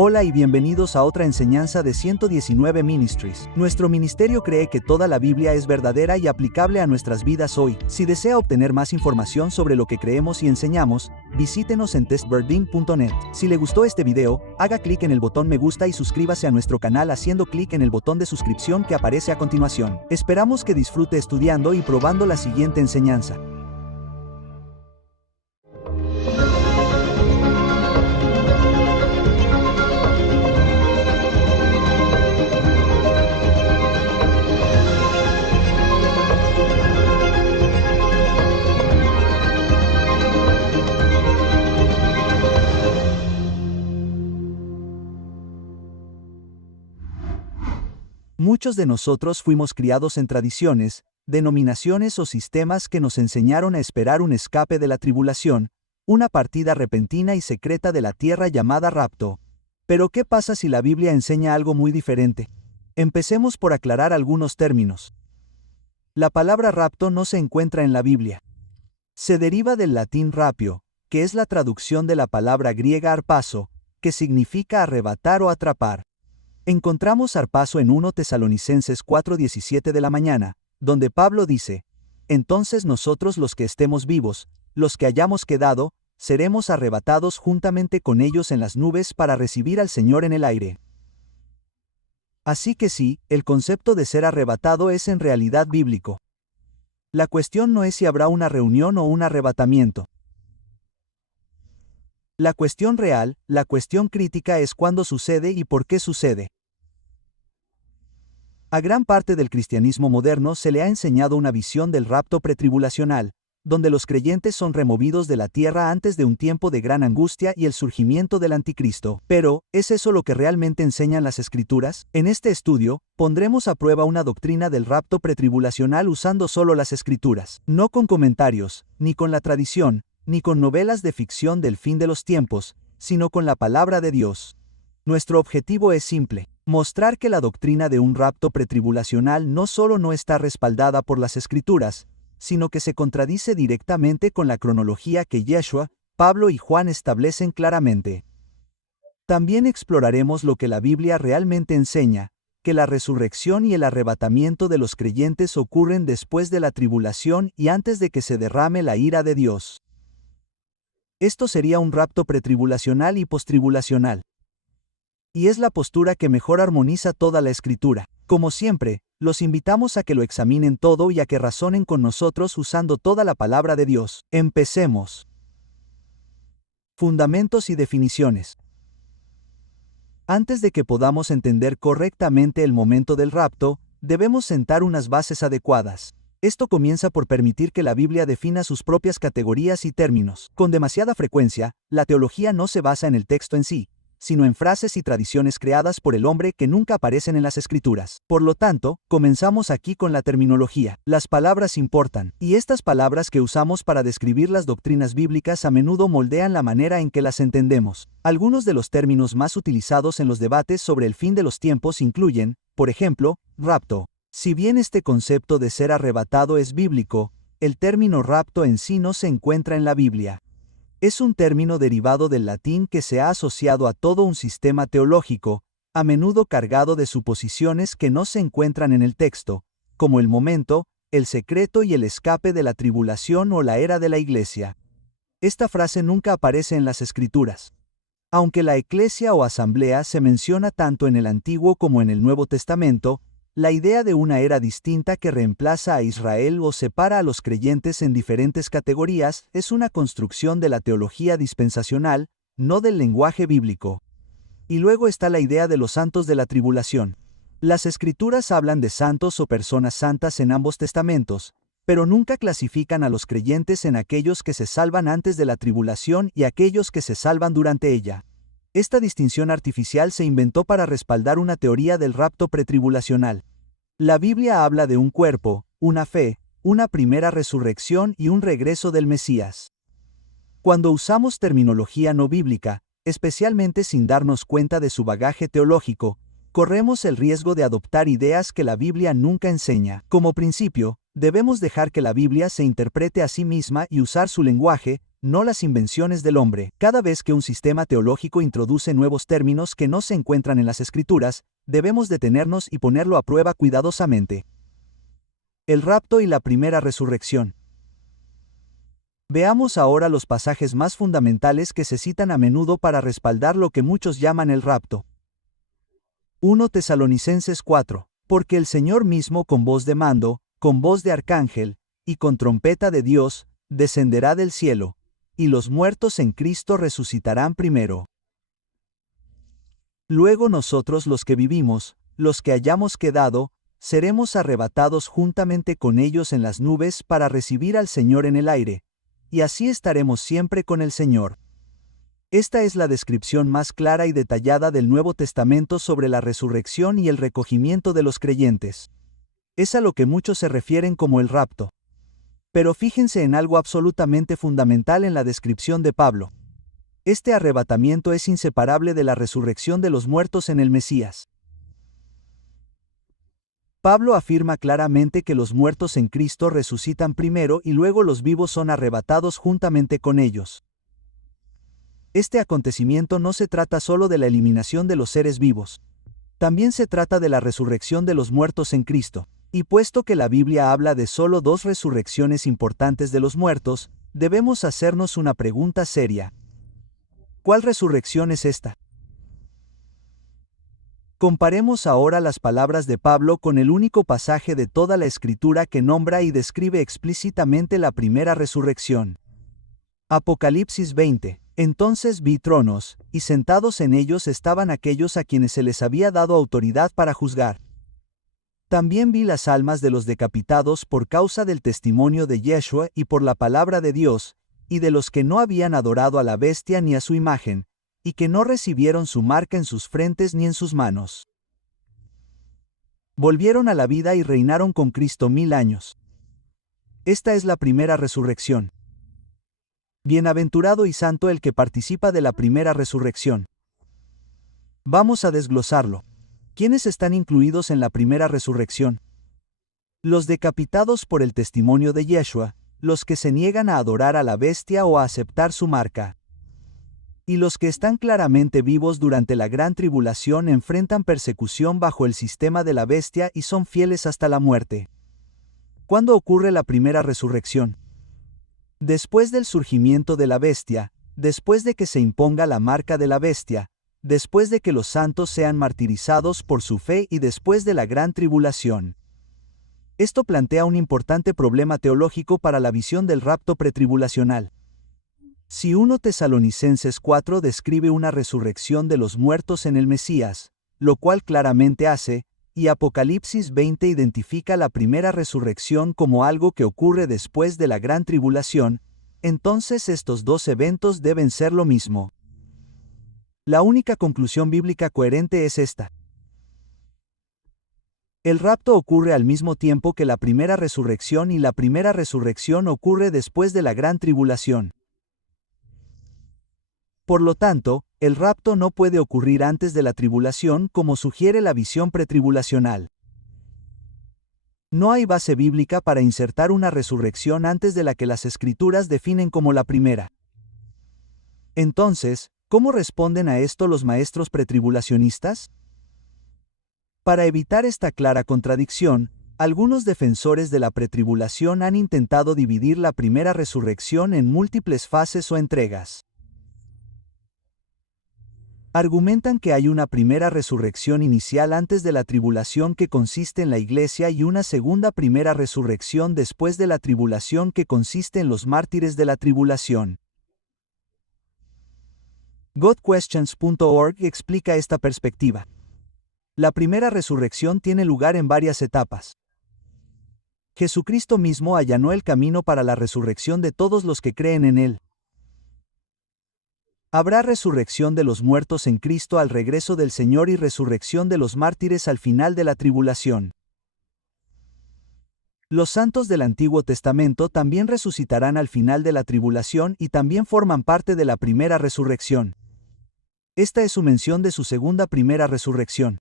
Hola y bienvenidos a otra enseñanza de 119 Ministries. Nuestro ministerio cree que toda la Biblia es verdadera y aplicable a nuestras vidas hoy. Si desea obtener más información sobre lo que creemos y enseñamos, visítenos en testbirding.net. Si le gustó este video, haga clic en el botón me gusta y suscríbase a nuestro canal haciendo clic en el botón de suscripción que aparece a continuación. Esperamos que disfrute estudiando y probando la siguiente enseñanza. Muchos de nosotros fuimos criados en tradiciones, denominaciones o sistemas que nos enseñaron a esperar un escape de la tribulación, una partida repentina y secreta de la tierra llamada rapto. Pero ¿qué pasa si la Biblia enseña algo muy diferente? Empecemos por aclarar algunos términos. La palabra rapto no se encuentra en la Biblia. Se deriva del latín rapio, que es la traducción de la palabra griega arpazo, que significa arrebatar o atrapar. Encontramos arpazo en 1 Tesalonicenses 4:17 de la mañana, donde Pablo dice: entonces nosotros los que estemos vivos, los que hayamos quedado, seremos arrebatados juntamente con ellos en las nubes para recibir al Señor en el aire. Así que sí, el concepto de ser arrebatado es en realidad bíblico. La cuestión no es si habrá una reunión o un arrebatamiento. La cuestión real, la cuestión crítica es cuándo sucede y por qué sucede. A gran parte del cristianismo moderno se le ha enseñado una visión del rapto pretribulacional, donde los creyentes son removidos de la tierra antes de un tiempo de gran angustia y el surgimiento del anticristo. Pero, ¿es eso lo que realmente enseñan las Escrituras? En este estudio, pondremos a prueba una doctrina del rapto pretribulacional usando solo las Escrituras, no con comentarios, ni con la tradición, ni con novelas de ficción del fin de los tiempos, sino con la palabra de Dios. Nuestro objetivo es simple: mostrar que la doctrina de un rapto pretribulacional no solo no está respaldada por las Escrituras, sino que se contradice directamente con la cronología que Yeshua, Pablo y Juan establecen claramente. También exploraremos lo que la Biblia realmente enseña, que la resurrección y el arrebatamiento de los creyentes ocurren después de la tribulación y antes de que se derrame la ira de Dios. Esto sería un rapto pretribulacional y postribulacional. Y es la postura que mejor armoniza toda la Escritura. Como siempre, los invitamos a que lo examinen todo y a que razonen con nosotros usando toda la palabra de Dios. Empecemos. Fundamentos y definiciones. Antes de que podamos entender correctamente el momento del rapto, debemos sentar unas bases adecuadas. Esto comienza por permitir que la Biblia defina sus propias categorías y términos. Con demasiada frecuencia, la teología no se basa en el texto en sí, sino en frases y tradiciones creadas por el hombre que nunca aparecen en las Escrituras. Por lo tanto, comenzamos aquí con la terminología. Las palabras importan, y estas palabras que usamos para describir las doctrinas bíblicas a menudo moldean la manera en que las entendemos. Algunos de los términos más utilizados en los debates sobre el fin de los tiempos incluyen, por ejemplo, rapto. Si bien este concepto de ser arrebatado es bíblico, el término rapto en sí no se encuentra en la Biblia. Es un término derivado del latín que se ha asociado a todo un sistema teológico, a menudo cargado de suposiciones que no se encuentran en el texto, como el momento, el secreto y el escape de la tribulación o la era de la Iglesia. Esta frase nunca aparece en las Escrituras. Aunque la eclesia o asamblea se menciona tanto en el Antiguo como en el Nuevo Testamento, la idea de una era distinta que reemplaza a Israel o separa a los creyentes en diferentes categorías es una construcción de la teología dispensacional, no del lenguaje bíblico. Y luego está la idea de los santos de la tribulación. Las Escrituras hablan de santos o personas santas en ambos testamentos, pero nunca clasifican a los creyentes en aquellos que se salvan antes de la tribulación y aquellos que se salvan durante ella. Esta distinción artificial se inventó para respaldar una teoría del rapto pretribulacional. La Biblia habla de un cuerpo, una fe, una primera resurrección y un regreso del Mesías. Cuando usamos terminología no bíblica, especialmente sin darnos cuenta de su bagaje teológico, corremos el riesgo de adoptar ideas que la Biblia nunca enseña. Como principio, debemos dejar que la Biblia se interprete a sí misma y usar su lenguaje, no las invenciones del hombre. Cada vez que un sistema teológico introduce nuevos términos que no se encuentran en las Escrituras, debemos detenernos y ponerlo a prueba cuidadosamente. El rapto y la primera resurrección. Veamos ahora los pasajes más fundamentales que se citan a menudo para respaldar lo que muchos llaman el rapto. 1 Tesalonicenses 4. Porque el Señor mismo con voz de mando, con voz de arcángel, y con trompeta de Dios, descenderá del cielo, y los muertos en Cristo resucitarán primero. Luego nosotros los que vivimos, los que hayamos quedado, seremos arrebatados juntamente con ellos en las nubes para recibir al Señor en el aire, y así estaremos siempre con el Señor. Esta es la descripción más clara y detallada del Nuevo Testamento sobre la resurrección y el recogimiento de los creyentes. Es a lo que muchos se refieren como el rapto. Pero fíjense en algo absolutamente fundamental en la descripción de Pablo. Este arrebatamiento es inseparable de la resurrección de los muertos en el Mesías. Pablo afirma claramente que los muertos en Cristo resucitan primero y luego los vivos son arrebatados juntamente con ellos. Este acontecimiento no se trata solo de la eliminación de los seres vivos. También se trata de la resurrección de los muertos en Cristo. Y puesto que la Biblia habla de solo dos resurrecciones importantes de los muertos, debemos hacernos una pregunta seria. ¿Cuál resurrección es esta? Comparemos ahora las palabras de Pablo con el único pasaje de toda la Escritura que nombra y describe explícitamente la primera resurrección. Apocalipsis 20. Entonces vi tronos, y sentados en ellos estaban aquellos a quienes se les había dado autoridad para juzgar. También vi las almas de los decapitados por causa del testimonio de Yeshua y por la palabra de Dios, y de los que no habían adorado a la bestia ni a su imagen, y que no recibieron su marca en sus frentes ni en sus manos. Volvieron a la vida y reinaron con Cristo 1000 años. Esta es la primera resurrección. Bienaventurado y santo el que participa de la primera resurrección. Vamos a desglosarlo. ¿Quiénes están incluidos en la primera resurrección? Los decapitados por el testimonio de Yeshua, los que se niegan a adorar a la bestia o a aceptar su marca. Y los que están claramente vivos durante la gran tribulación enfrentan persecución bajo el sistema de la bestia y son fieles hasta la muerte. ¿Cuándo ocurre la primera resurrección? Después del surgimiento de la bestia, después de que se imponga la marca de la bestia, después de que los santos sean martirizados por su fe y después de la gran tribulación. Esto plantea un importante problema teológico para la visión del rapto pretribulacional. Si 1 Tesalonicenses 4 describe una resurrección de los muertos en el Mesías, lo cual claramente hace, y Apocalipsis 20 identifica la primera resurrección como algo que ocurre después de la gran tribulación, entonces estos dos eventos deben ser lo mismo. La única conclusión bíblica coherente es esta. El rapto ocurre al mismo tiempo que la primera resurrección y la primera resurrección ocurre después de la gran tribulación. Por lo tanto, el rapto no puede ocurrir antes de la tribulación como sugiere la visión pretribulacional. No hay base bíblica para insertar una resurrección antes de la que las Escrituras definen como la primera. Entonces, ¿cómo responden a esto los maestros pretribulacionistas? Para evitar esta clara contradicción, algunos defensores de la pretribulación han intentado dividir la primera resurrección en múltiples fases o entregas. Argumentan que hay una primera resurrección inicial antes de la tribulación que consiste en la iglesia y una segunda primera resurrección después de la tribulación que consiste en los mártires de la tribulación. GodQuestions.org explica esta perspectiva. La primera resurrección tiene lugar en varias etapas. Jesucristo mismo allanó el camino para la resurrección de todos los que creen en Él. Habrá resurrección de los muertos en Cristo al regreso del Señor y resurrección de los mártires al final de la tribulación. Los santos del Antiguo Testamento también resucitarán al final de la tribulación y también forman parte de la primera resurrección. Esta es su mención de su segunda primera resurrección.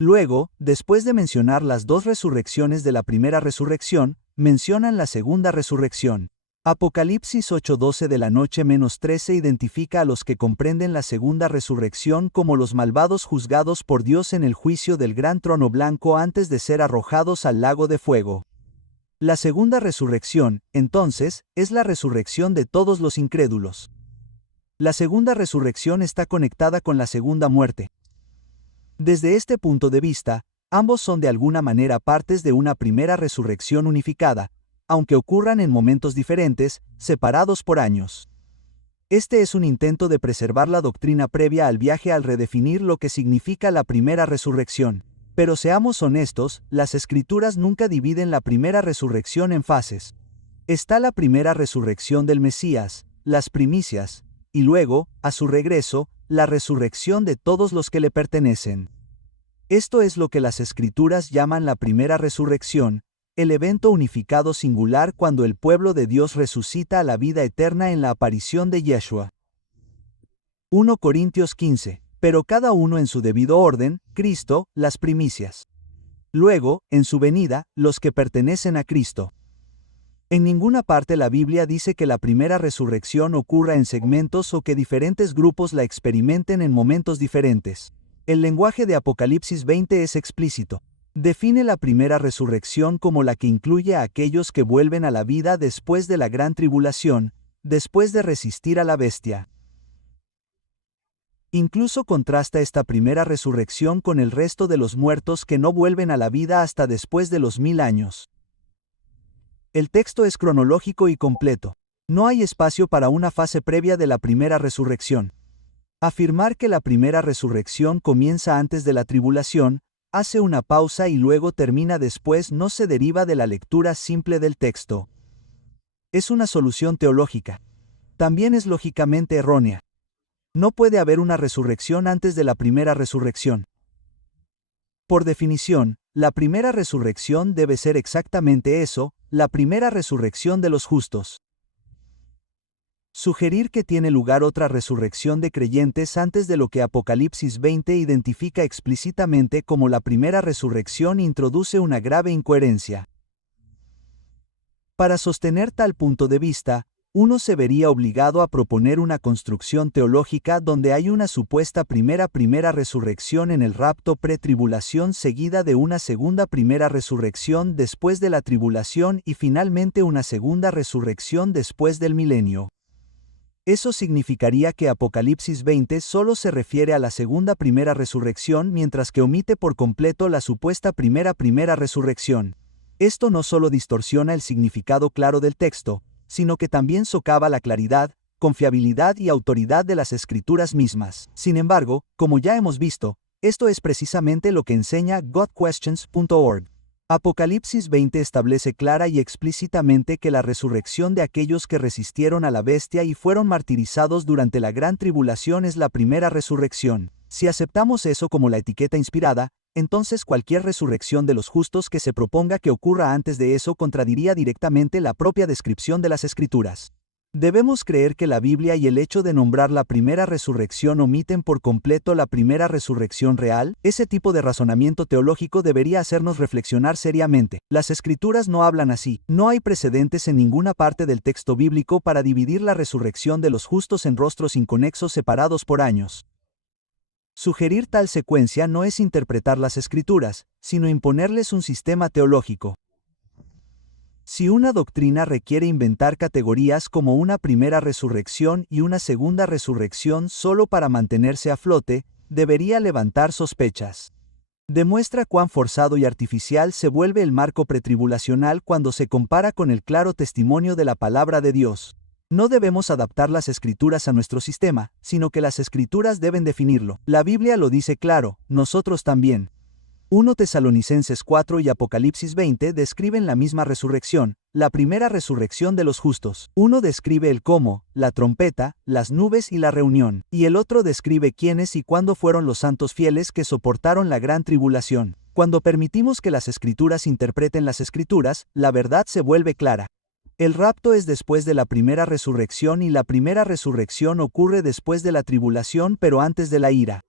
Luego, después de mencionar las dos resurrecciones de la primera resurrección, mencionan la segunda resurrección. Apocalipsis 8:12 de la noche -13 identifica a los que comprenden la segunda resurrección como los malvados juzgados por Dios en el juicio del gran trono blanco antes de ser arrojados al lago de fuego. La segunda resurrección, entonces, es la resurrección de todos los incrédulos. La segunda resurrección está conectada con la segunda muerte. Desde este punto de vista, ambos son de alguna manera partes de una primera resurrección unificada, aunque ocurran en momentos diferentes, separados por años. Este es un intento de preservar la doctrina previa al viaje al redefinir lo que significa la primera resurrección. Pero seamos honestos, las Escrituras nunca dividen la primera resurrección en fases. Está la primera resurrección del Mesías, las primicias, y luego, a su regreso, la resurrección de todos los que le pertenecen. Esto es lo que las Escrituras llaman la primera resurrección, el evento unificado singular cuando el pueblo de Dios resucita a la vida eterna en la aparición de Yeshua. 1 Corintios 15. Pero cada uno en su debido orden, Cristo, las primicias. Luego, en su venida, los que pertenecen a Cristo. En ninguna parte la Biblia dice que la primera resurrección ocurra en segmentos o que diferentes grupos la experimenten en momentos diferentes. El lenguaje de Apocalipsis 20 es explícito. Define la primera resurrección como la que incluye a aquellos que vuelven a la vida después de la gran tribulación, después de resistir a la bestia. Incluso contrasta esta primera resurrección con el resto de los muertos que no vuelven a la vida hasta después de los 1000 años. El texto es cronológico y completo. No hay espacio para una fase previa de la primera resurrección. Afirmar que la primera resurrección comienza antes de la tribulación, hace una pausa y luego termina después no se deriva de la lectura simple del texto. Es una solución teológica. También es lógicamente errónea. No puede haber una resurrección antes de la primera resurrección. Por definición, la primera resurrección debe ser exactamente eso, la primera resurrección de los justos. Sugerir que tiene lugar otra resurrección de creyentes antes de lo que Apocalipsis 20 identifica explícitamente como la primera resurrección introduce una grave incoherencia. Para sostener tal punto de vista, uno se vería obligado a proponer una construcción teológica donde hay una supuesta primera resurrección en el rapto pre-tribulación seguida de una segunda primera resurrección después de la tribulación y finalmente una segunda resurrección después del milenio. Eso significaría que Apocalipsis 20 solo se refiere a la segunda primera resurrección mientras que omite por completo la supuesta primera resurrección. Esto no solo distorsiona el significado claro del texto, sino que también socava la claridad, confiabilidad y autoridad de las Escrituras mismas. Sin embargo, como ya hemos visto, esto es precisamente lo que enseña GodQuestions.org. Apocalipsis 20 establece clara y explícitamente que la resurrección de aquellos que resistieron a la bestia y fueron martirizados durante la gran tribulación es la primera resurrección. Si aceptamos eso como la etiqueta inspirada, entonces cualquier resurrección de los justos que se proponga que ocurra antes de eso contradiría directamente la propia descripción de las Escrituras. Debemos creer que la Biblia y el hecho de nombrar la primera resurrección omiten por completo la primera resurrección real. Ese tipo de razonamiento teológico debería hacernos reflexionar seriamente. Las Escrituras no hablan así. No hay precedentes en ninguna parte del texto bíblico para dividir la resurrección de los justos en rostros inconexos separados por años. Sugerir tal secuencia no es interpretar las Escrituras, sino imponerles un sistema teológico. Si una doctrina requiere inventar categorías como una primera resurrección y una segunda resurrección solo para mantenerse a flote, debería levantar sospechas. Demuestra cuán forzado y artificial se vuelve el marco pretribulacional cuando se compara con el claro testimonio de la palabra de Dios. No debemos adaptar las Escrituras a nuestro sistema, sino que las Escrituras deben definirlo. La Biblia lo dice claro, nosotros también. 1 Tesalonicenses 4 y Apocalipsis 20 describen la misma resurrección, la primera resurrección de los justos. Uno describe el cómo, la trompeta, las nubes y la reunión, y el otro describe quiénes y cuándo fueron los santos fieles que soportaron la gran tribulación. Cuando permitimos que las Escrituras interpreten las Escrituras, la verdad se vuelve clara. El rapto es después de la primera resurrección y la primera resurrección ocurre después de la tribulación pero antes de la ira.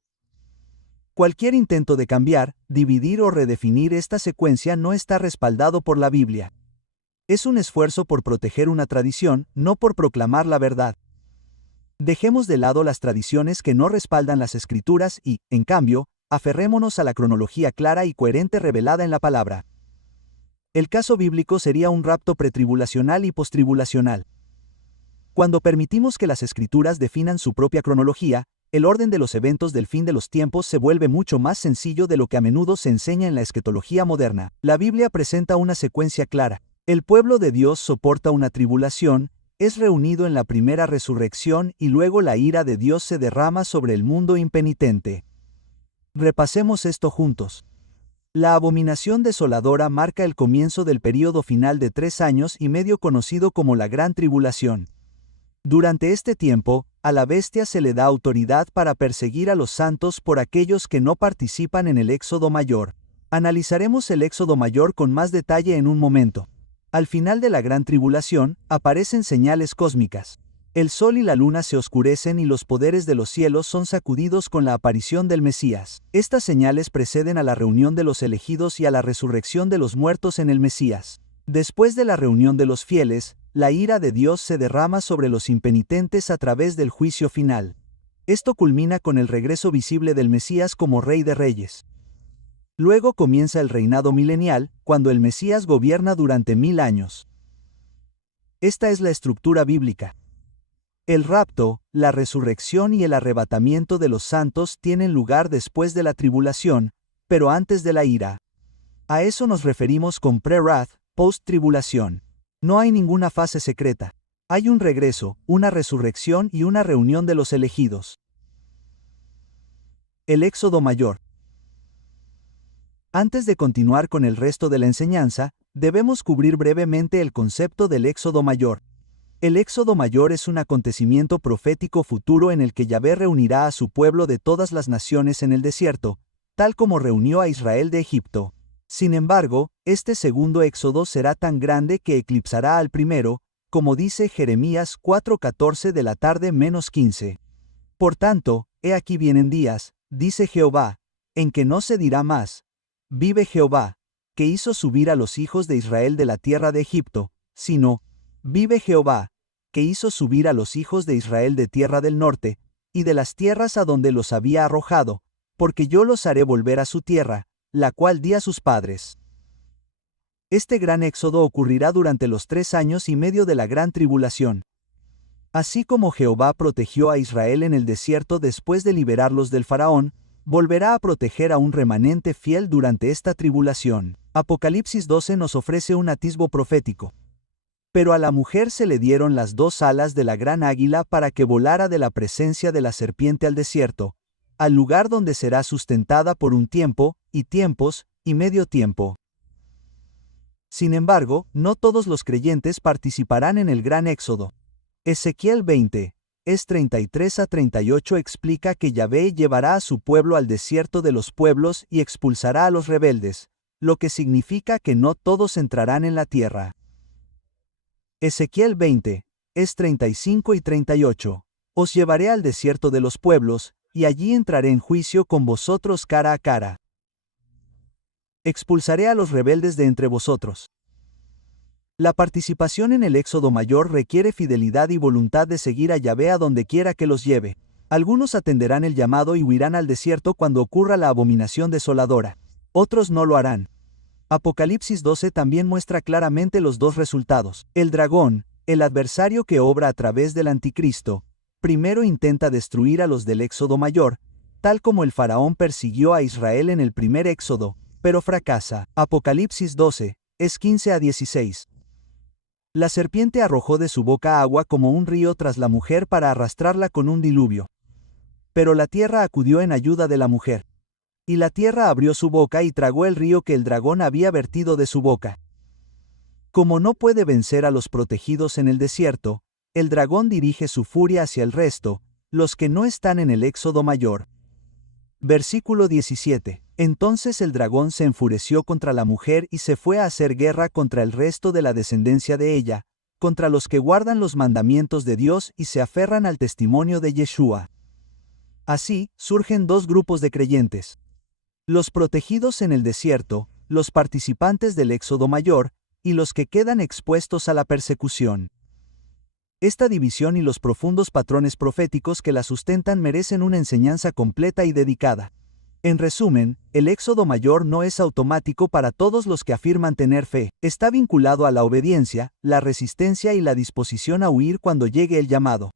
Cualquier intento de cambiar, dividir o redefinir esta secuencia no está respaldado por la Biblia. Es un esfuerzo por proteger una tradición, no por proclamar la verdad. Dejemos de lado las tradiciones que no respaldan las Escrituras y, en cambio, aferrémonos a la cronología clara y coherente revelada en la palabra. El caso bíblico sería un rapto pretribulacional y postribulacional. Cuando permitimos que las Escrituras definan su propia cronología, el orden de los eventos del fin de los tiempos se vuelve mucho más sencillo de lo que a menudo se enseña en la escatología moderna. La Biblia presenta una secuencia clara. El pueblo de Dios soporta una tribulación, es reunido en la primera resurrección y luego la ira de Dios se derrama sobre el mundo impenitente. Repasemos esto juntos. La abominación desoladora marca el comienzo del período final de 3 años y medio conocido como la Gran Tribulación. Durante este tiempo, a la bestia se le da autoridad para perseguir a los santos por aquellos que no participan en el Éxodo Mayor. Analizaremos el Éxodo Mayor con más detalle en un momento. Al final de la Gran Tribulación, aparecen señales cósmicas. El sol y la luna se oscurecen y los poderes de los cielos son sacudidos con la aparición del Mesías. Estas señales preceden a la reunión de los elegidos y a la resurrección de los muertos en el Mesías. Después de la reunión de los fieles, la ira de Dios se derrama sobre los impenitentes a través del juicio final. Esto culmina con el regreso visible del Mesías como Rey de Reyes. Luego comienza el reinado milenial, cuando el Mesías gobierna durante 1000 años. Esta es la estructura bíblica. El rapto, la resurrección y el arrebatamiento de los santos tienen lugar después de la tribulación, pero antes de la ira. A eso nos referimos con pre-wrath, post-tribulación. No hay ninguna fase secreta. Hay un regreso, una resurrección y una reunión de los elegidos. El Éxodo Mayor. Antes de continuar con el resto de la enseñanza, debemos cubrir brevemente el concepto del Éxodo Mayor. El Éxodo Mayor es un acontecimiento profético futuro en el que Yahvé reunirá a su pueblo de todas las naciones en el desierto, tal como reunió a Israel de Egipto. Sin embargo, este segundo éxodo será tan grande que eclipsará al primero, como dice Jeremías 4:14 de la tarde -15. Por tanto, he aquí vienen días, dice Jehová, en que no se dirá más, vive Jehová, que hizo subir a los hijos de Israel de la tierra de Egipto, sino, vive Jehová, que hizo subir a los hijos de Israel de tierra del norte, y de las tierras a donde los había arrojado, porque yo los haré volver a su tierra, la cual di a sus padres. Este gran éxodo ocurrirá durante los 3 años y medio de la gran tribulación. Así como Jehová protegió a Israel en el desierto después de liberarlos del faraón, volverá a proteger a un remanente fiel durante esta tribulación. Apocalipsis 12 nos ofrece un atisbo profético. Pero a la mujer se le dieron las 2 alas de la gran águila para que volara de la presencia de la serpiente al desierto, al lugar donde será sustentada por un tiempo, y tiempos, y medio tiempo. Sin embargo, no todos los creyentes participarán en el gran éxodo. Ezequiel 20, 33-38 explica que Yahvé llevará a su pueblo al desierto de los pueblos y expulsará a los rebeldes, lo que significa que no todos entrarán en la tierra. Ezequiel 20, 35 y 38. Os llevaré al desierto de los pueblos, y allí entraré en juicio con vosotros cara a cara. Expulsaré a los rebeldes de entre vosotros. La participación en el Éxodo Mayor requiere fidelidad y voluntad de seguir a Yahvé a donde quiera que los lleve. Algunos atenderán el llamado y huirán al desierto cuando ocurra la abominación desoladora. Otros no lo harán. Apocalipsis 12 también muestra claramente los 2 resultados. El dragón, el adversario que obra a través del anticristo, primero intenta destruir a los del Éxodo Mayor, tal como el faraón persiguió a Israel en el primer Éxodo, pero fracasa. Apocalipsis 12, 15-16. La serpiente arrojó de su boca agua como un río tras la mujer para arrastrarla con un diluvio. Pero la tierra acudió en ayuda de la mujer. Y la tierra abrió su boca y tragó el río que el dragón había vertido de su boca. Como no puede vencer a los protegidos en el desierto, el dragón dirige su furia hacia el resto, los que no están en el Éxodo Mayor. Versículo 17. Entonces el dragón se enfureció contra la mujer y se fue a hacer guerra contra el resto de la descendencia de ella, contra los que guardan los mandamientos de Dios y se aferran al testimonio de Yeshua. Así, surgen 2 grupos de creyentes. Los protegidos en el desierto, los participantes del Éxodo Mayor, y los que quedan expuestos a la persecución. Esta división y los profundos patrones proféticos que la sustentan merecen una enseñanza completa y dedicada. En resumen, el éxodo mayor no es automático para todos los que afirman tener fe, está vinculado a la obediencia, la resistencia y la disposición a huir cuando llegue el llamado.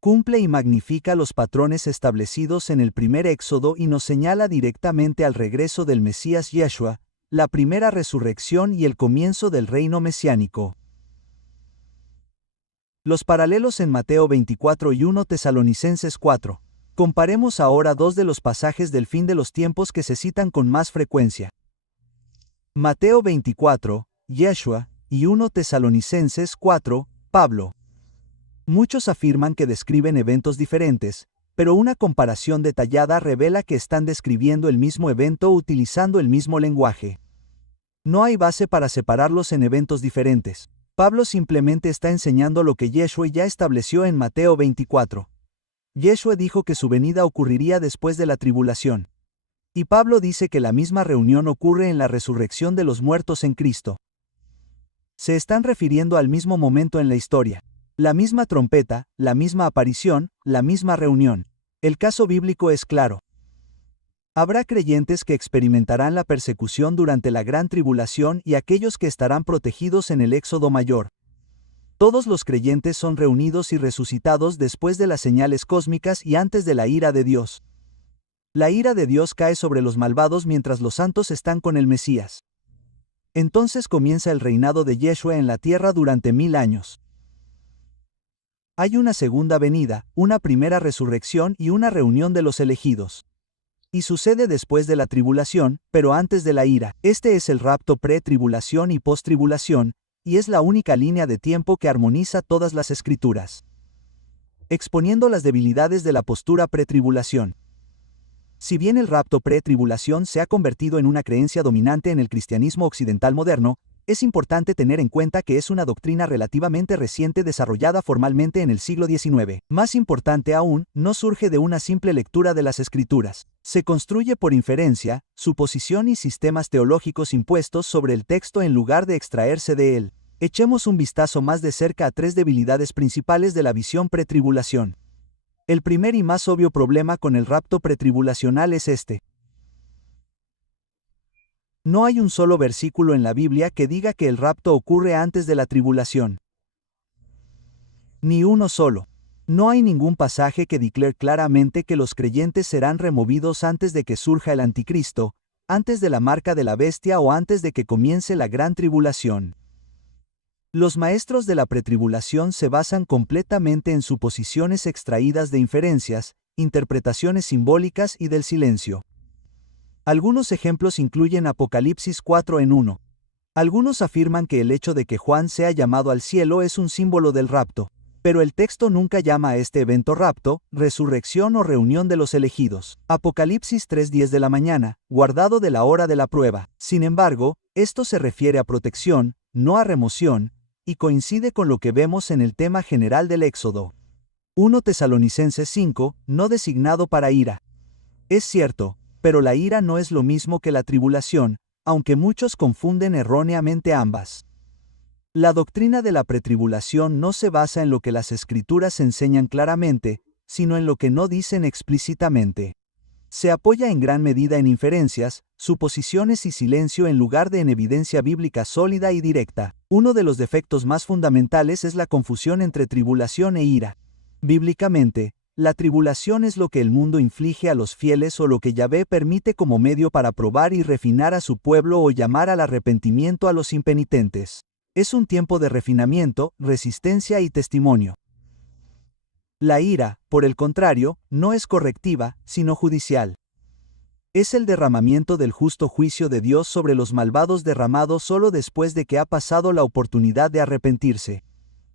Cumple y magnifica los patrones establecidos en el primer éxodo y nos señala directamente al regreso del Mesías Yeshua, la primera resurrección y el comienzo del reino mesiánico. Los paralelos en Mateo 24 y 1 Tesalonicenses 4. Comparemos ahora dos de los pasajes del fin de los tiempos que se citan con más frecuencia. Mateo 24, Yeshua, y 1 Tesalonicenses 4, Pablo. Muchos afirman que describen eventos diferentes, pero una comparación detallada revela que están describiendo el mismo evento utilizando el mismo lenguaje. No hay base para separarlos en eventos diferentes. Pablo simplemente está enseñando lo que Yeshua ya estableció en Mateo 24. Yeshua dijo que su venida ocurriría después de la tribulación. Y Pablo dice que la misma reunión ocurre en la resurrección de los muertos en Cristo. Se están refiriendo al mismo momento en la historia. La misma trompeta, la misma aparición, la misma reunión. El caso bíblico es claro. Habrá creyentes que experimentarán la persecución durante la gran tribulación y aquellos que estarán protegidos en el éxodo mayor. Todos los creyentes son reunidos y resucitados después de las señales cósmicas y antes de la ira de Dios. La ira de Dios cae sobre los malvados mientras los santos están con el Mesías. Entonces comienza el reinado de Yeshua en la tierra durante 1000 años. Hay una segunda venida, una primera resurrección y una reunión de los elegidos. Y sucede después de la tribulación, pero antes de la ira. Este es el rapto pre-tribulación y post-tribulación, y es la única línea de tiempo que armoniza todas las escrituras. Exponiendo las debilidades de la postura pre-tribulación. Si bien el rapto pre-tribulación se ha convertido en una creencia dominante en el cristianismo occidental moderno, es importante tener en cuenta que es una doctrina relativamente reciente desarrollada formalmente en el siglo XIX. Más importante aún, no surge de una simple lectura de las escrituras. Se construye por inferencia, suposición y sistemas teológicos impuestos sobre el texto en lugar de extraerse de él. Echemos un vistazo más de cerca a tres debilidades principales de la visión pretribulación. El primer y más obvio problema con el rapto pretribulacional es este. No hay un solo versículo en la Biblia que diga que el rapto ocurre antes de la tribulación. Ni uno solo. No hay ningún pasaje que declare claramente que los creyentes serán removidos antes de que surja el anticristo, antes de la marca de la bestia o antes de que comience la gran tribulación. Los maestros de la pretribulación se basan completamente en suposiciones extraídas de inferencias, interpretaciones simbólicas y del silencio. Algunos ejemplos incluyen Apocalipsis 4 en 1. Algunos afirman que el hecho de que Juan sea llamado al cielo es un símbolo del rapto, pero el texto nunca llama a este evento rapto, resurrección o reunión de los elegidos. Apocalipsis 3:10 de la mañana, guardado de la hora de la prueba. Sin embargo, esto se refiere a protección, no a remoción, y coincide con lo que vemos en el tema general del Éxodo. 1 Tesalonicenses 5, no designado para ira. Es cierto, pero la ira no es lo mismo que la tribulación, aunque muchos confunden erróneamente ambas. La doctrina de la pretribulación no se basa en lo que las escrituras enseñan claramente, sino en lo que no dicen explícitamente. Se apoya en gran medida en inferencias, suposiciones y silencio en lugar de en evidencia bíblica sólida y directa. Uno de los defectos más fundamentales es la confusión entre tribulación e ira. Bíblicamente, la tribulación es lo que el mundo inflige a los fieles o lo que Yahvé permite como medio para probar y refinar a su pueblo o llamar al arrepentimiento a los impenitentes. Es un tiempo de refinamiento, resistencia y testimonio. La ira, por el contrario, no es correctiva, sino judicial. Es el derramamiento del justo juicio de Dios sobre los malvados derramado solo después de que ha pasado la oportunidad de arrepentirse.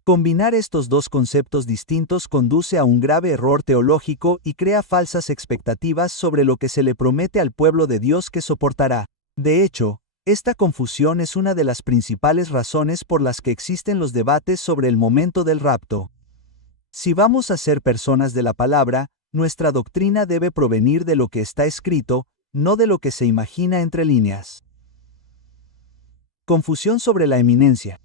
Combinar estos dos conceptos distintos conduce a un grave error teológico y crea falsas expectativas sobre lo que se le promete al pueblo de Dios que soportará. De hecho, esta confusión es una de las principales razones por las que existen los debates sobre el momento del rapto. Si vamos a ser personas de la palabra, nuestra doctrina debe provenir de lo que está escrito, no de lo que se imagina entre líneas. Confusión sobre la eminencia.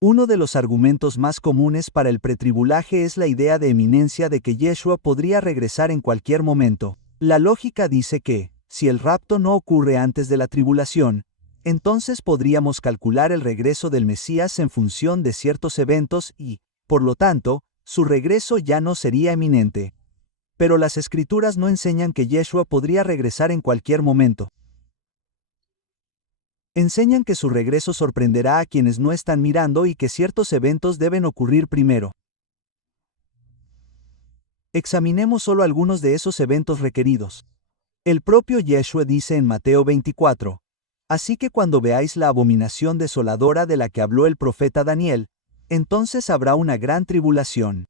Uno de los argumentos más comunes para el pretribulaje es la idea de eminencia de que Yeshua podría regresar en cualquier momento. La lógica dice que, si el rapto no ocurre antes de la tribulación, entonces podríamos calcular el regreso del Mesías en función de ciertos eventos y, por lo tanto, su regreso ya no sería eminente. Pero las Escrituras no enseñan que Yeshua podría regresar en cualquier momento. Enseñan que su regreso sorprenderá a quienes no están mirando y que ciertos eventos deben ocurrir primero. Examinemos solo algunos de esos eventos requeridos. El propio Yeshua dice en Mateo 24, así que cuando veáis la abominación desoladora de la que habló el profeta Daniel, entonces habrá una gran tribulación.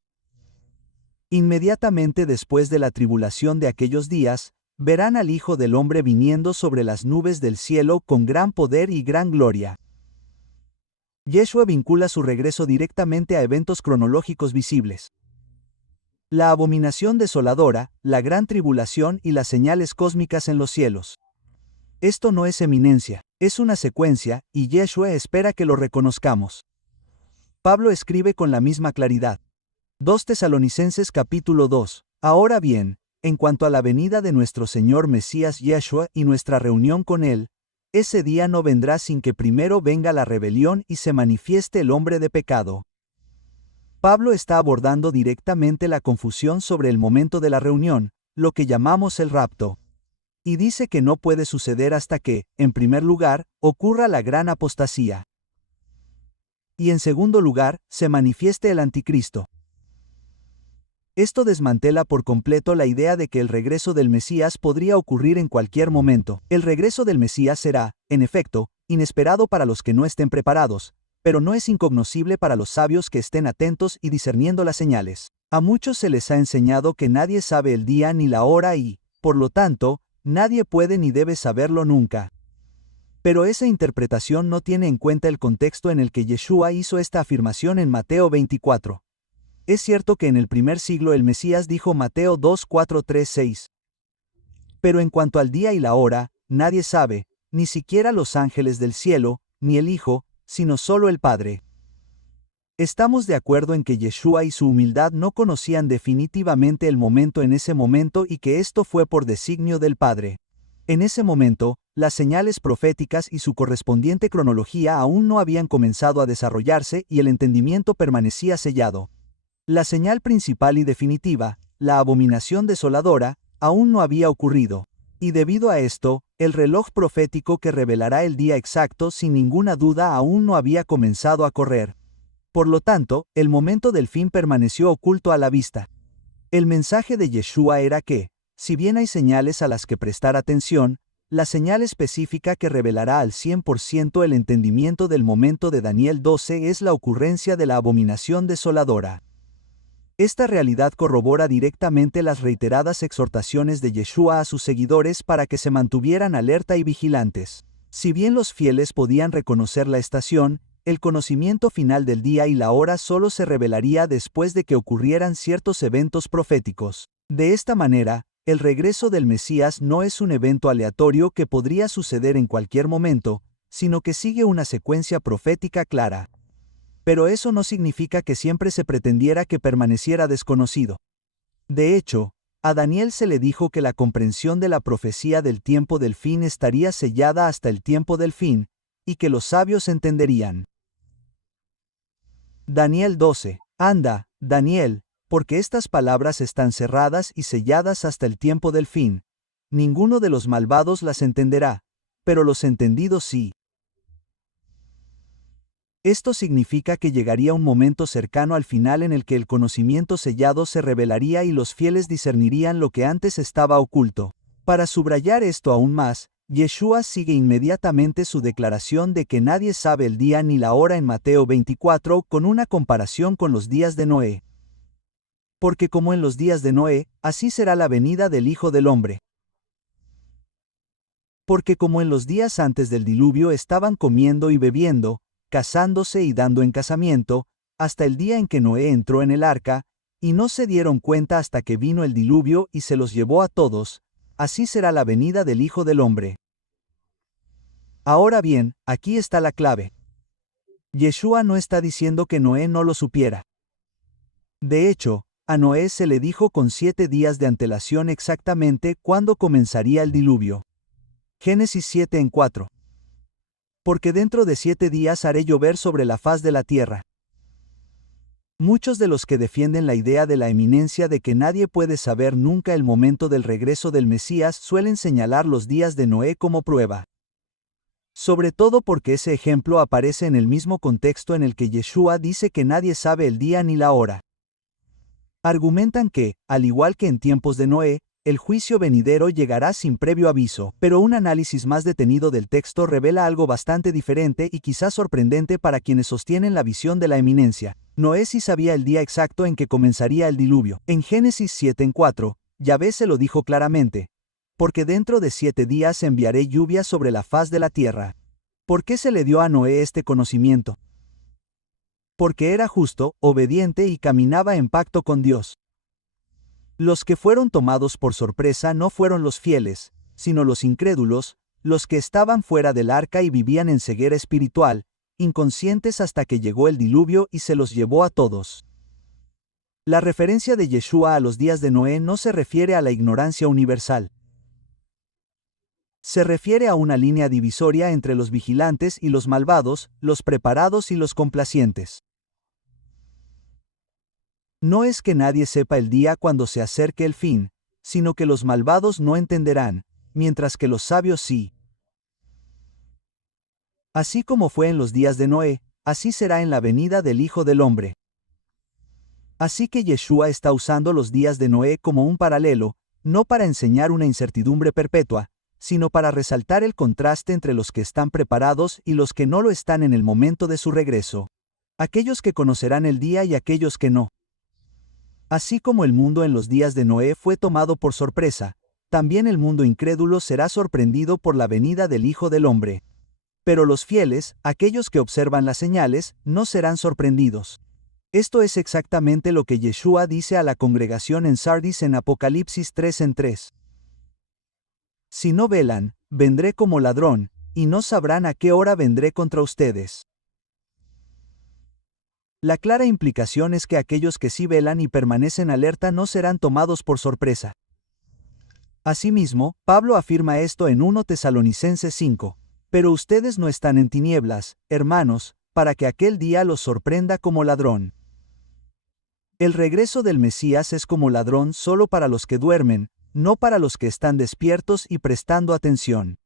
Inmediatamente después de la tribulación de aquellos días, verán al Hijo del Hombre viniendo sobre las nubes del cielo con gran poder y gran gloria. Yeshua vincula su regreso directamente a eventos cronológicos visibles. La abominación desoladora, la gran tribulación y las señales cósmicas en los cielos. Esto no es eminencia, es una secuencia, y Yeshua espera que lo reconozcamos. Pablo escribe con la misma claridad. 2 Tesalonicenses capítulo 2. Ahora bien, en cuanto a la venida de nuestro Señor Mesías Yeshua y nuestra reunión con Él, ese día no vendrá sin que primero venga la rebelión y se manifieste el hombre de pecado. Pablo está abordando directamente la confusión sobre el momento de la reunión, lo que llamamos el rapto. Y dice que no puede suceder hasta que, en primer lugar, ocurra la gran apostasía. Y en segundo lugar, se manifieste el anticristo. Esto desmantela por completo la idea de que el regreso del Mesías podría ocurrir en cualquier momento. El regreso del Mesías será, en efecto, inesperado para los que no estén preparados, pero no es incognoscible para los sabios que estén atentos y discerniendo las señales. A muchos se les ha enseñado que nadie sabe el día ni la hora y, por lo tanto, nadie puede ni debe saberlo nunca. Pero esa interpretación no tiene en cuenta el contexto en el que Yeshua hizo esta afirmación en Mateo 24. Es cierto que en el primer siglo el Mesías dijo Mateo 2, 4, 3, 6. Pero en cuanto al día y la hora, nadie sabe, ni siquiera los ángeles del cielo, ni el Hijo, sino solo el Padre. Estamos de acuerdo en que Yeshua y su humildad no conocían definitivamente el momento en ese momento y que esto fue por designio del Padre. En ese momento, las señales proféticas y su correspondiente cronología aún no habían comenzado a desarrollarse y el entendimiento permanecía sellado. La señal principal y definitiva, la abominación desoladora, aún no había ocurrido. Y debido a esto, el reloj profético que revelará el día exacto sin ninguna duda aún no había comenzado a correr. Por lo tanto, el momento del fin permaneció oculto a la vista. El mensaje de Yeshua era que, si bien hay señales a las que prestar atención, la señal específica que revelará al 100% el entendimiento del momento de Daniel 12 es la ocurrencia de la abominación desoladora. Esta realidad corrobora directamente las reiteradas exhortaciones de Yeshua a sus seguidores para que se mantuvieran alerta y vigilantes. Si bien los fieles podían reconocer la estación, el conocimiento final del día y la hora solo se revelaría después de que ocurrieran ciertos eventos proféticos. De esta manera, el regreso del Mesías no es un evento aleatorio que podría suceder en cualquier momento, sino que sigue una secuencia profética clara. Pero eso no significa que siempre se pretendiera que permaneciera desconocido. De hecho, a Daniel se le dijo que la comprensión de la profecía del tiempo del fin estaría sellada hasta el tiempo del fin, y que los sabios entenderían. Daniel 12. Anda, Daniel, porque estas palabras están cerradas y selladas hasta el tiempo del fin. Ninguno de los malvados las entenderá, pero los entendidos sí. Esto significa que llegaría un momento cercano al final en el que el conocimiento sellado se revelaría y los fieles discernirían lo que antes estaba oculto. Para subrayar esto aún más, Yeshua sigue inmediatamente su declaración de que nadie sabe el día ni la hora en Mateo 24 con una comparación con los días de Noé. Porque como en los días de Noé, así será la venida del Hijo del Hombre. Porque como en los días antes del diluvio estaban comiendo y bebiendo, casándose y dando en casamiento, hasta el día en que Noé entró en el arca, y no se dieron cuenta hasta que vino el diluvio y se los llevó a todos, así será la venida del Hijo del Hombre. Ahora bien, aquí está la clave. Yeshua no está diciendo que Noé no lo supiera. De hecho, a Noé se le dijo con 7 días de antelación exactamente cuándo comenzaría el diluvio. Génesis 7:4. Porque dentro de 7 días haré llover sobre la faz de la tierra. Muchos de los que defienden la idea de la eminencia de que nadie puede saber nunca el momento del regreso del Mesías suelen señalar los días de Noé como prueba. Sobre todo porque ese ejemplo aparece en el mismo contexto en el que Yeshua dice que nadie sabe el día ni la hora. Argumentan que, al igual que en tiempos de Noé, el juicio venidero llegará sin previo aviso, pero un análisis más detenido del texto revela algo bastante diferente y quizás sorprendente para quienes sostienen la visión de la eminencia. Noé sí sabía el día exacto en que comenzaría el diluvio. En Génesis 7:4, Yahvé se lo dijo claramente: porque dentro de 7 días enviaré lluvia sobre la faz de la tierra. ¿Por qué se le dio a Noé este conocimiento? Porque era justo, obediente y caminaba en pacto con Dios. Los que fueron tomados por sorpresa no fueron los fieles, sino los incrédulos, los que estaban fuera del arca y vivían en ceguera espiritual, inconscientes hasta que llegó el diluvio y se los llevó a todos. La referencia de Yeshua a los días de Noé no se refiere a la ignorancia universal. Se refiere a una línea divisoria entre los vigilantes y los malvados, los preparados y los complacientes. No es que nadie sepa el día cuando se acerque el fin, sino que los malvados no entenderán, mientras que los sabios sí. Así como fue en los días de Noé, así será en la venida del Hijo del Hombre. Así que Yeshua está usando los días de Noé como un paralelo, no para enseñar una incertidumbre perpetua, sino para resaltar el contraste entre los que están preparados y los que no lo están en el momento de su regreso. Aquellos que conocerán el día y aquellos que no. Así como el mundo en los días de Noé fue tomado por sorpresa, también el mundo incrédulo será sorprendido por la venida del Hijo del Hombre. Pero los fieles, aquellos que observan las señales, no serán sorprendidos. Esto es exactamente lo que Yeshua dice a la congregación en Sardis en Apocalipsis 3:3. Si no velan, vendré como ladrón, y no sabrán a qué hora vendré contra ustedes. La clara implicación es que aquellos que sí velan y permanecen alerta no serán tomados por sorpresa. Asimismo, Pablo afirma esto en 1 Tesalonicenses 5. Pero ustedes no están en tinieblas, hermanos, para que aquel día los sorprenda como ladrón. El regreso del Mesías es como ladrón solo para los que duermen, no para los que están despiertos y prestando atención.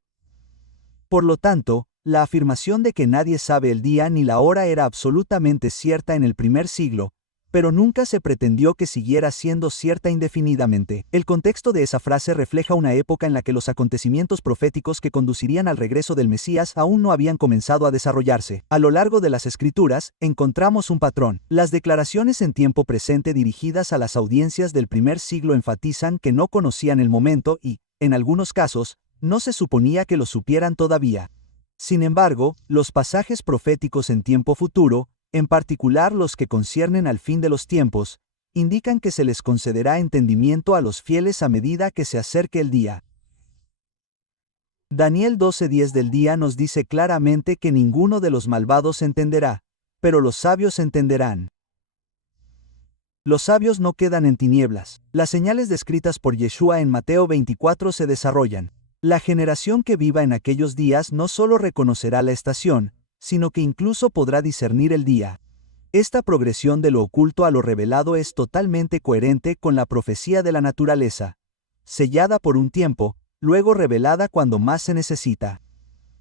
Por lo tanto, la afirmación de que nadie sabe el día ni la hora era absolutamente cierta en el primer siglo, pero nunca se pretendió que siguiera siendo cierta indefinidamente. El contexto de esa frase refleja una época en la que los acontecimientos proféticos que conducirían al regreso del Mesías aún no habían comenzado a desarrollarse. A lo largo de las Escrituras, encontramos un patrón. Las declaraciones en tiempo presente dirigidas a las audiencias del primer siglo enfatizan que no conocían el momento y, en algunos casos, no se suponía que lo supieran todavía. Sin embargo, los pasajes proféticos en tiempo futuro, en particular los que conciernen al fin de los tiempos, indican que se les concederá entendimiento a los fieles a medida que se acerque el día. Daniel 12:10 del día nos dice claramente que ninguno de los malvados entenderá, pero los sabios entenderán. Los sabios no quedan en tinieblas. Las señales descritas por Yeshua en Mateo 24 se desarrollan. La generación que viva en aquellos días no solo reconocerá la estación, sino que incluso podrá discernir el día. Esta progresión de lo oculto a lo revelado es totalmente coherente con la profecía de la naturaleza, sellada por un tiempo, luego revelada cuando más se necesita.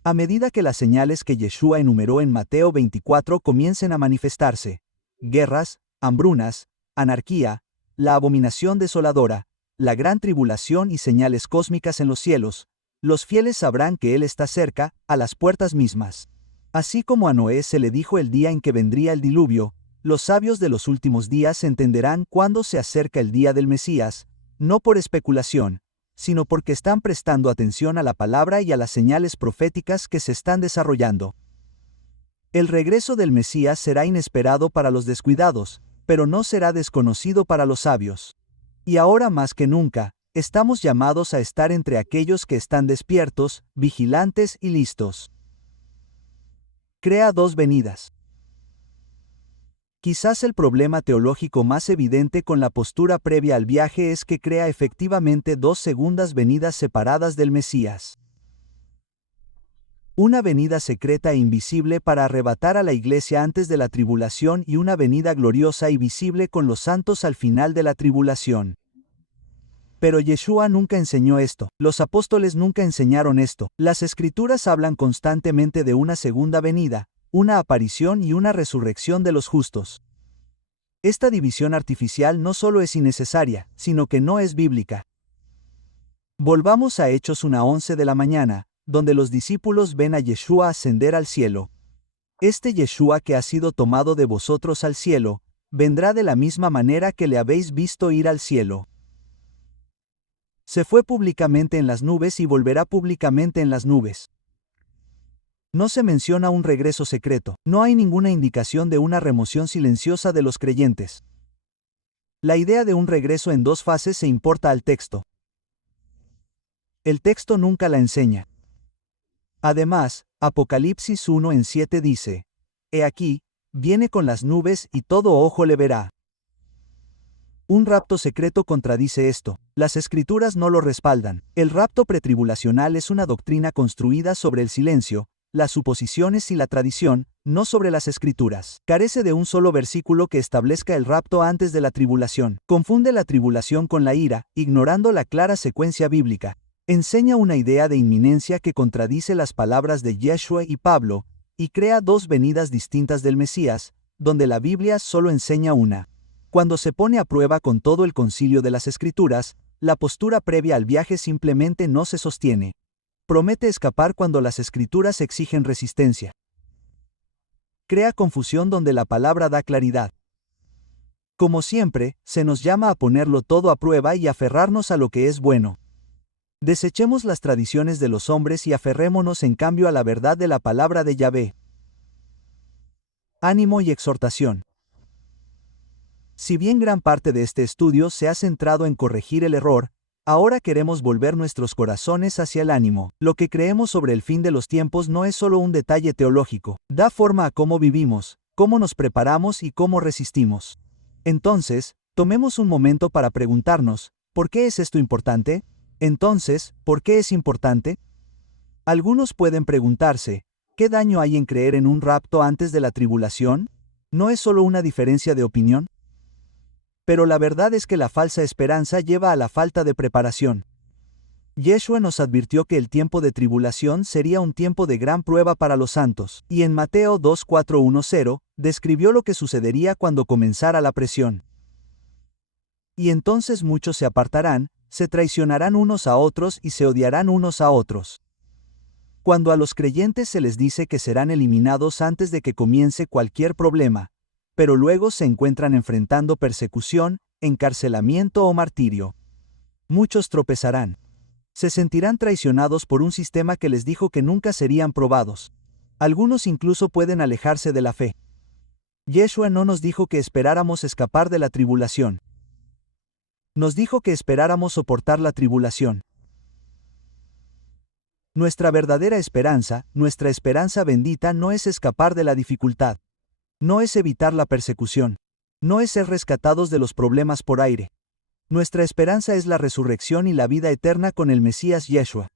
A medida que las señales que Yeshua enumeró en Mateo 24 comiencen a manifestarse, guerras, hambrunas, anarquía, la abominación desoladora, la gran tribulación y señales cósmicas en los cielos, los fieles sabrán que Él está cerca, a las puertas mismas. Así como a Noé se le dijo el día en que vendría el diluvio, los sabios de los últimos días entenderán cuándo se acerca el día del Mesías, no por especulación, sino porque están prestando atención a la palabra y a las señales proféticas que se están desarrollando. El regreso del Mesías será inesperado para los descuidados, pero no será desconocido para los sabios. Y ahora más que nunca, estamos llamados a estar entre aquellos que están despiertos, vigilantes y listos. Crea dos venidas. Quizás el problema teológico más evidente con la postura previa al viaje es que crea efectivamente dos segundas venidas separadas del Mesías. Una venida secreta e invisible para arrebatar a la iglesia antes de la tribulación y una venida gloriosa y visible con los santos al final de la tribulación. Pero Yeshua nunca enseñó esto, los apóstoles nunca enseñaron esto, las escrituras hablan constantemente de una segunda venida, una aparición y una resurrección de los justos. Esta división artificial no solo es innecesaria, sino que no es bíblica. Volvamos a Hechos 1:11 de la mañana, donde los discípulos ven a Yeshua ascender al cielo. Este Yeshua que ha sido tomado de vosotros al cielo, vendrá de la misma manera que le habéis visto ir al cielo. Se fue públicamente en las nubes y volverá públicamente en las nubes. No se menciona un regreso secreto, no hay ninguna indicación de una remoción silenciosa de los creyentes. La idea de un regreso en dos fases se importa al texto. El texto nunca la enseña. Además, Apocalipsis 1:7 dice: He aquí, viene con las nubes y todo ojo le verá. Un rapto secreto contradice esto, las escrituras no lo respaldan. El rapto pretribulacional es una doctrina construida sobre el silencio, las suposiciones y la tradición, no sobre las escrituras. Carece de un solo versículo que establezca el rapto antes de la tribulación. Confunde la tribulación con la ira, ignorando la clara secuencia bíblica. Enseña una idea de inminencia que contradice las palabras de Yeshua y Pablo, y crea dos venidas distintas del Mesías, donde la Biblia solo enseña una. Cuando se pone a prueba con todo el concilio de las Escrituras, la postura previa al viaje simplemente no se sostiene. Promete escapar cuando las Escrituras exigen resistencia. Crea confusión donde la palabra da claridad. Como siempre, se nos llama a ponerlo todo a prueba y aferrarnos a lo que es bueno. Desechemos las tradiciones de los hombres y aferrémonos en cambio a la verdad de la palabra de Yahvé. Ánimo y exhortación. Si bien gran parte de este estudio se ha centrado en corregir el error, ahora queremos volver nuestros corazones hacia el ánimo. Lo que creemos sobre el fin de los tiempos no es solo un detalle teológico, da forma a cómo vivimos, cómo nos preparamos y cómo resistimos. Entonces, tomemos un momento para preguntarnos, ¿por qué es esto importante? Entonces, ¿por qué es importante? Algunos pueden preguntarse, ¿qué daño hay en creer en un rapto antes de la tribulación? ¿No es solo una diferencia de opinión? Pero la verdad es que la falsa esperanza lleva a la falta de preparación. Yeshua nos advirtió que el tiempo de tribulación sería un tiempo de gran prueba para los santos, y en Mateo 2:4-10, describió lo que sucedería cuando comenzara la presión. Y entonces muchos se apartarán, se traicionarán unos a otros y se odiarán unos a otros. Cuando a los creyentes se les dice que serán eliminados antes de que comience cualquier problema, pero luego se encuentran enfrentando persecución, encarcelamiento o martirio. Muchos tropezarán. Se sentirán traicionados por un sistema que les dijo que nunca serían probados. Algunos incluso pueden alejarse de la fe. Yeshua no nos dijo que esperáramos escapar de la tribulación. Nos dijo que esperáramos soportar la tribulación. Nuestra verdadera esperanza, nuestra esperanza bendita no es escapar de la dificultad. No es evitar la persecución. No es ser rescatados de los problemas por aire. Nuestra esperanza es la resurrección y la vida eterna con el Mesías Yeshua.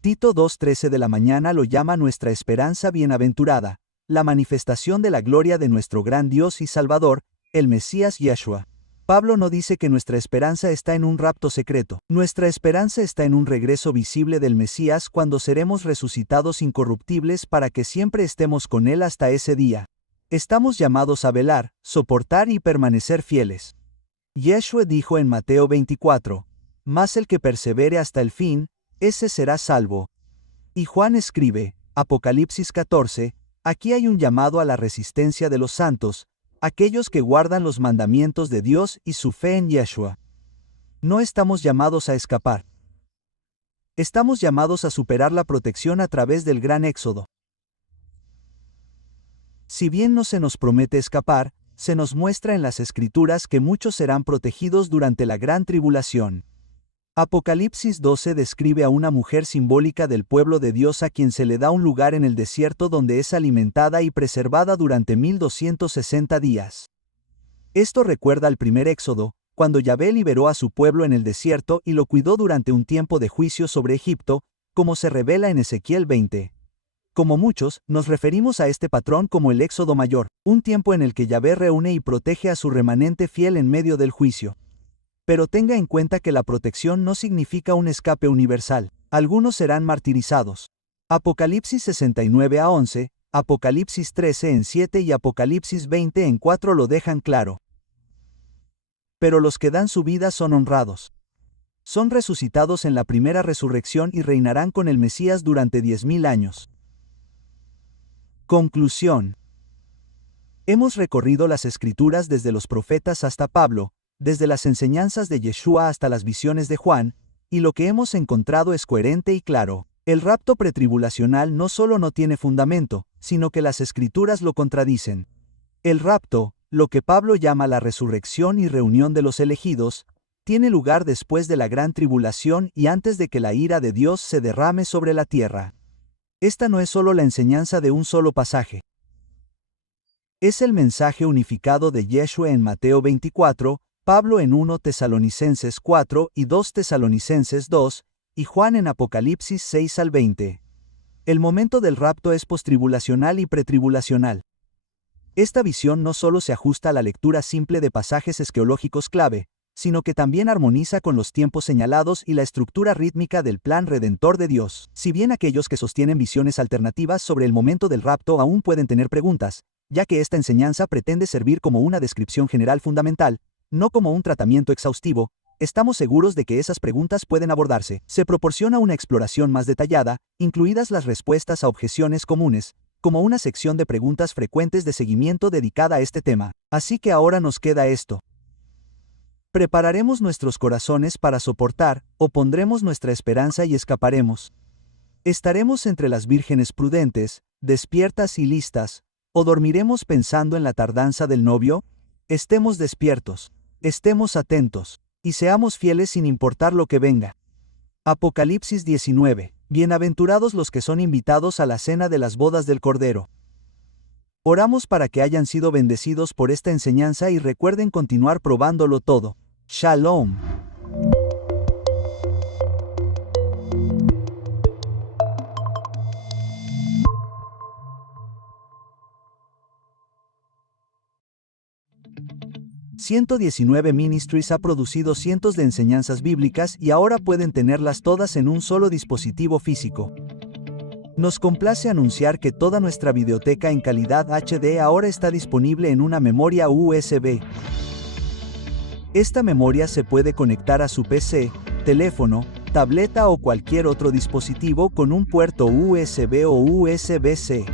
Tito 2:13 de la mañana lo llama nuestra esperanza bienaventurada, la manifestación de la gloria de nuestro gran Dios y Salvador, el Mesías Yeshua. Pablo no dice que nuestra esperanza está en un rapto secreto. Nuestra esperanza está en un regreso visible del Mesías cuando seremos resucitados incorruptibles para que siempre estemos con Él hasta ese día. Estamos llamados a velar, soportar y permanecer fieles. Yeshua dijo en Mateo 24, «Mas el que persevere hasta el fin, ese será salvo». Y Juan escribe, Apocalipsis 14, aquí hay un llamado a la resistencia de los santos, aquellos que guardan los mandamientos de Dios y su fe en Yeshua. No estamos llamados a escapar. Estamos llamados a superar la protección a través del gran éxodo. Si bien no se nos promete escapar, se nos muestra en las Escrituras que muchos serán protegidos durante la gran tribulación. Apocalipsis 12 describe a una mujer simbólica del pueblo de Dios a quien se le da un lugar en el desierto donde es alimentada y preservada durante 1260 días. Esto recuerda al primer Éxodo, cuando Yahvé liberó a su pueblo en el desierto y lo cuidó durante un tiempo de juicio sobre Egipto, como se revela en Ezequiel 20. Como muchos, nos referimos a este patrón como el Éxodo mayor, un tiempo en el que Yahvé reúne y protege a su remanente fiel en medio del juicio. Pero tenga en cuenta que la protección no significa un escape universal. Algunos serán martirizados. Apocalipsis 69 a 11, Apocalipsis 13 en 7 y Apocalipsis 20 en 4 lo dejan claro. Pero los que dan su vida son honrados. Son resucitados en la primera resurrección y reinarán con el Mesías durante 10.000 años. Conclusión. Hemos recorrido las Escrituras desde los profetas hasta Pablo, desde las enseñanzas de Yeshua hasta las visiones de Juan, y lo que hemos encontrado es coherente y claro. El rapto pretribulacional no solo no tiene fundamento, sino que las Escrituras lo contradicen. El rapto, lo que Pablo llama la resurrección y reunión de los elegidos, tiene lugar después de la gran tribulación y antes de que la ira de Dios se derrame sobre la tierra. Esta no es solo la enseñanza de un solo pasaje. Es el mensaje unificado de Yeshua en Mateo 24, Pablo en 1 Tesalonicenses 4 y 2 Tesalonicenses 2, y Juan en Apocalipsis 6 al 20. El momento del rapto es postribulacional y pretribulacional. Esta visión no solo se ajusta a la lectura simple de pasajes esqueológicos clave, sino que también armoniza con los tiempos señalados y la estructura rítmica del plan redentor de Dios. Si bien aquellos que sostienen visiones alternativas sobre el momento del rapto aún pueden tener preguntas, ya que esta enseñanza pretende servir como una descripción general fundamental, no como un tratamiento exhaustivo, estamos seguros de que esas preguntas pueden abordarse. Se proporciona una exploración más detallada, incluidas las respuestas a objeciones comunes, como una sección de preguntas frecuentes de seguimiento dedicada a este tema. Así que ahora nos queda esto. ¿Prepararemos nuestros corazones para soportar, o pondremos nuestra esperanza y escaparemos? ¿Estaremos entre las vírgenes prudentes, despiertas y listas, o dormiremos pensando en la tardanza del novio? Estemos despiertos, estemos atentos, y seamos fieles sin importar lo que venga. Apocalipsis 19. Bienaventurados los que son invitados a la cena de las bodas del Cordero. Oramos para que hayan sido bendecidos por esta enseñanza y recuerden continuar probándolo todo. Shalom. $119 Ministries ha producido cientos de enseñanzas bíblicas y ahora pueden tenerlas todas en un solo dispositivo físico. Nos complace anunciar que toda nuestra biblioteca en calidad HD ahora está disponible en una memoria USB. Esta memoria se puede conectar a su PC, teléfono, tableta o cualquier otro dispositivo con un puerto USB o USB-C.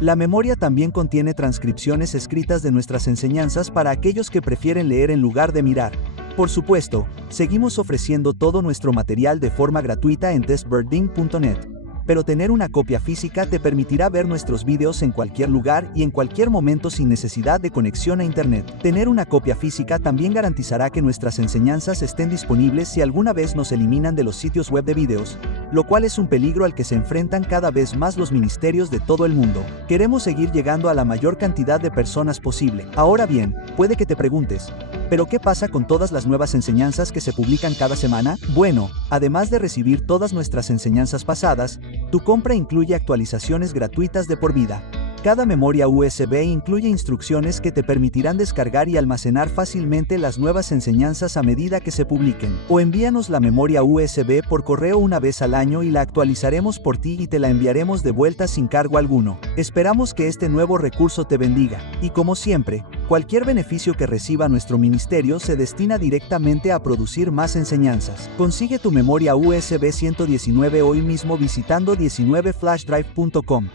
La memoria también contiene transcripciones escritas de nuestras enseñanzas para aquellos que prefieren leer en lugar de mirar. Por supuesto, seguimos ofreciendo todo nuestro material de forma gratuita en testbirding.net. Pero tener una copia física te permitirá ver nuestros vídeos en cualquier lugar y en cualquier momento sin necesidad de conexión a Internet. Tener una copia física también garantizará que nuestras enseñanzas estén disponibles si alguna vez nos eliminan de los sitios web de vídeos, lo cual es un peligro al que se enfrentan cada vez más los ministerios de todo el mundo. Queremos seguir llegando a la mayor cantidad de personas posible. Ahora bien, puede que te preguntes, ¿pero qué pasa con todas las nuevas enseñanzas que se publican cada semana? Bueno, además de recibir todas nuestras enseñanzas pasadas, tu compra incluye actualizaciones gratuitas de por vida. Cada memoria USB incluye instrucciones que te permitirán descargar y almacenar fácilmente las nuevas enseñanzas a medida que se publiquen. O envíanos la memoria USB por correo una vez al año y la actualizaremos por ti y te la enviaremos de vuelta sin cargo alguno. Esperamos que este nuevo recurso te bendiga. Y como siempre, cualquier beneficio que reciba nuestro ministerio se destina directamente a producir más enseñanzas. Consigue tu memoria USB 119 hoy mismo visitando 19flashdrive.com.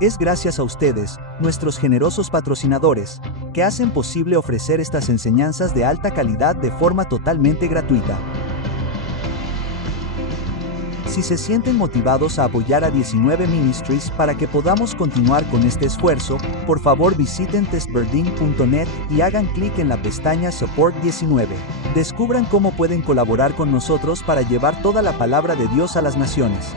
Es gracias a ustedes, nuestros generosos patrocinadores, que hacen posible ofrecer estas enseñanzas de alta calidad de forma totalmente gratuita. Si se sienten motivados a apoyar a 19 Ministries para que podamos continuar con este esfuerzo, por favor visiten testbirthing.net y hagan clic en la pestaña Support 19. Descubran cómo pueden colaborar con nosotros para llevar toda la palabra de Dios a las naciones.